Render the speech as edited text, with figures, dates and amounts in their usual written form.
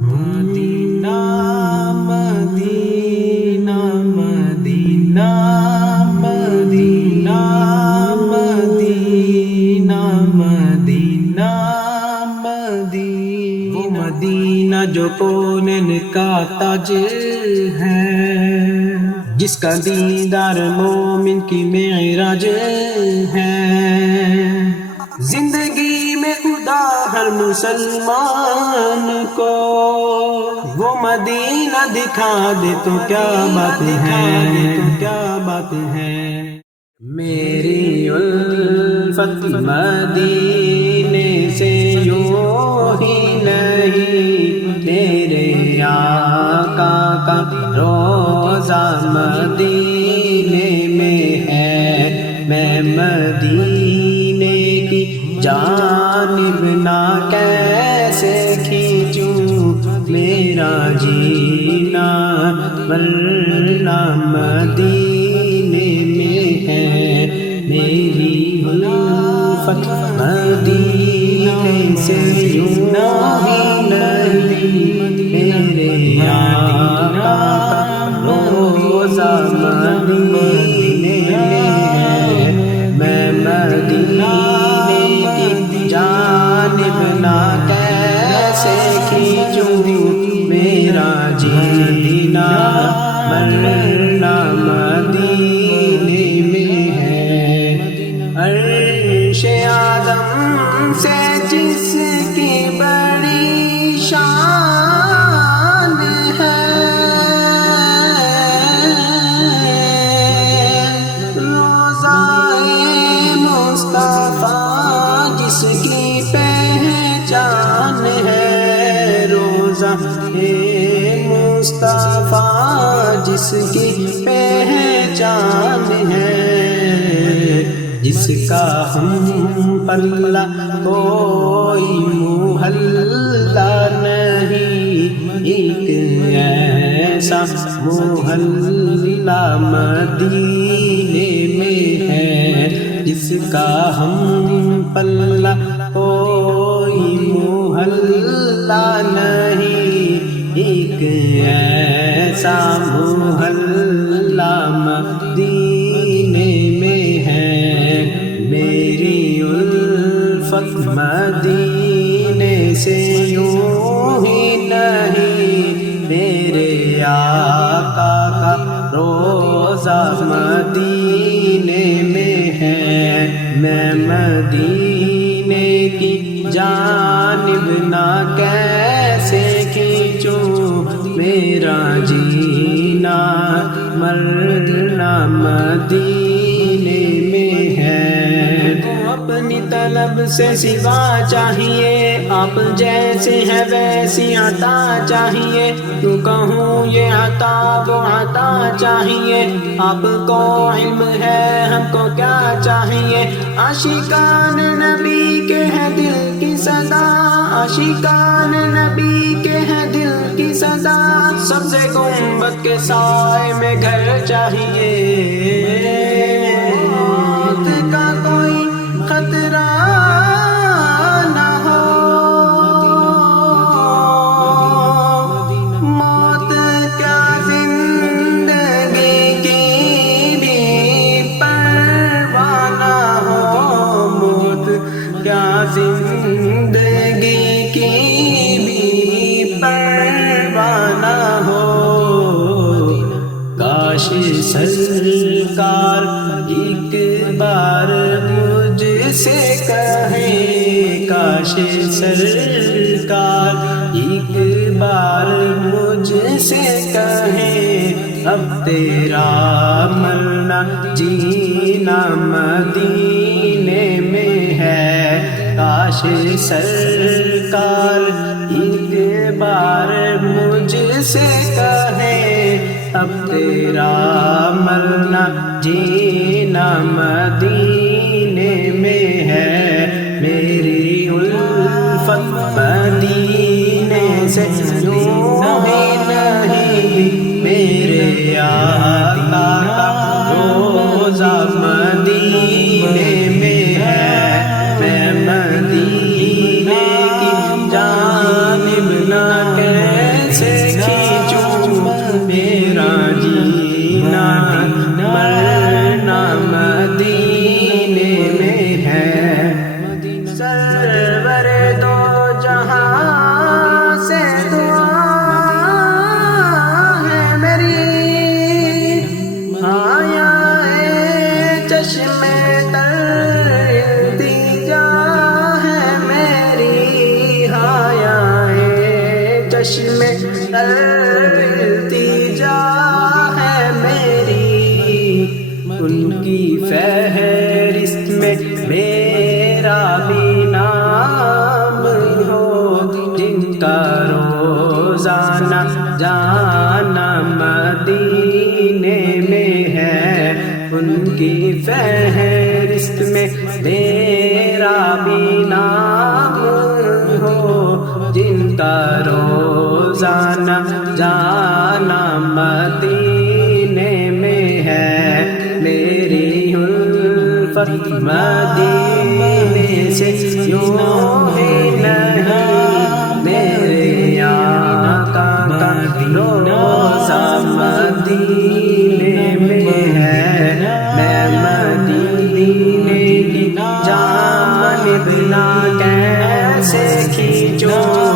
مدینہ مدینہ مدینہ مدینہ مدینہ مدینہ مدینہ، وہ مدینہ جو کونین کا تاج ہے، جس کا دیدار مومن کی معراج ہے۔ زندگی میں خدا ہر مسلمان کو وہ مدینہ دکھا دے تو کیا بات ہے، تو کیا بات ہے۔ میری الفت مدینے سے یوں ہی نہیں، تیرے آقا کا روضہ مدینے میں ہے۔ میں مدینے کی جانب نہ کیسے کھینچوں، میرا جینا مرنا مدینے میں ہے۔ میری الفت مدینے سے یوں ہی نہیں، میرے آقا کا روضہ مدینے میں ہے۔ میں مدینے کی جانب نہ کیسے کھینچوں، میرا جینا مرنا مدینے میں ہے۔ عرش اعظم سے جس کی بڑی شان ہے، روضہ مصطفیٰ جس کی پہچان ہے، روضہ مصطفیٰ جس کی پہچان ہے۔ جس کا ہم پلہ کوئی محلہ نہیں، ایک ایسا محلہ مدینے میں ہے۔ جس کا ہم پلہ کوئی محلہ نہیں، ایک ایسا محلہ مدینے میں ہے۔ میری الفت مدینے سے یوں ہی نہیں، میرے آقا کا روضہ مدینے میں ہے۔ میں مدینے کی جانب نہ کیسے کھینچوں، میرا جینا مرنا مدینے میں ہے۔ تو اپنی طلب سے سوا چاہیے، آپ جیسے ہے ویسی عطا چاہیے، تو کہوں یہ عطا وہ عطا چاہیے۔ آپ کو علم ہے ہم کو کیا چاہیے، عاشقان نبی کے ہے دل کی صدا، عاشقان نبی کے ہے دل کی صدا۔ سبز گنبد کے سائے میں گھر چاہیے، موت کا کوئی خطرہ نہ ہو، موت کیا زندگی کی بھی پرواہ نہ ہو، موت کیا زندگی کی بھی پرواہ نہ ہو۔ کاش سرکار ایک بار مجھ سے کہیں، کاش سرکار ایک بار مجھ سے کہیں، اب تیرا مرنا جینا مدینے میں ہے۔ کاش سرکار ایک بار مجھ سے کہیں، اب تیرا مرنا جینا مدینے میں ہے۔ میری الفت مدینے سے یوں ہی نہیں، میرے آقا کا روضہ مدینے میں ہے۔ میں مدینے کی جانب نہ ان کی فہرست میں تیرا بھی نام ہو، جن کا روزانہ جانا مدینے میں ہے، میری الفت مدینے سے یوں ہی نہیں، میرے آقا کا روزہ مدینے میں ہے، میں مدینے کی جانب نہ کیسے کھینچوں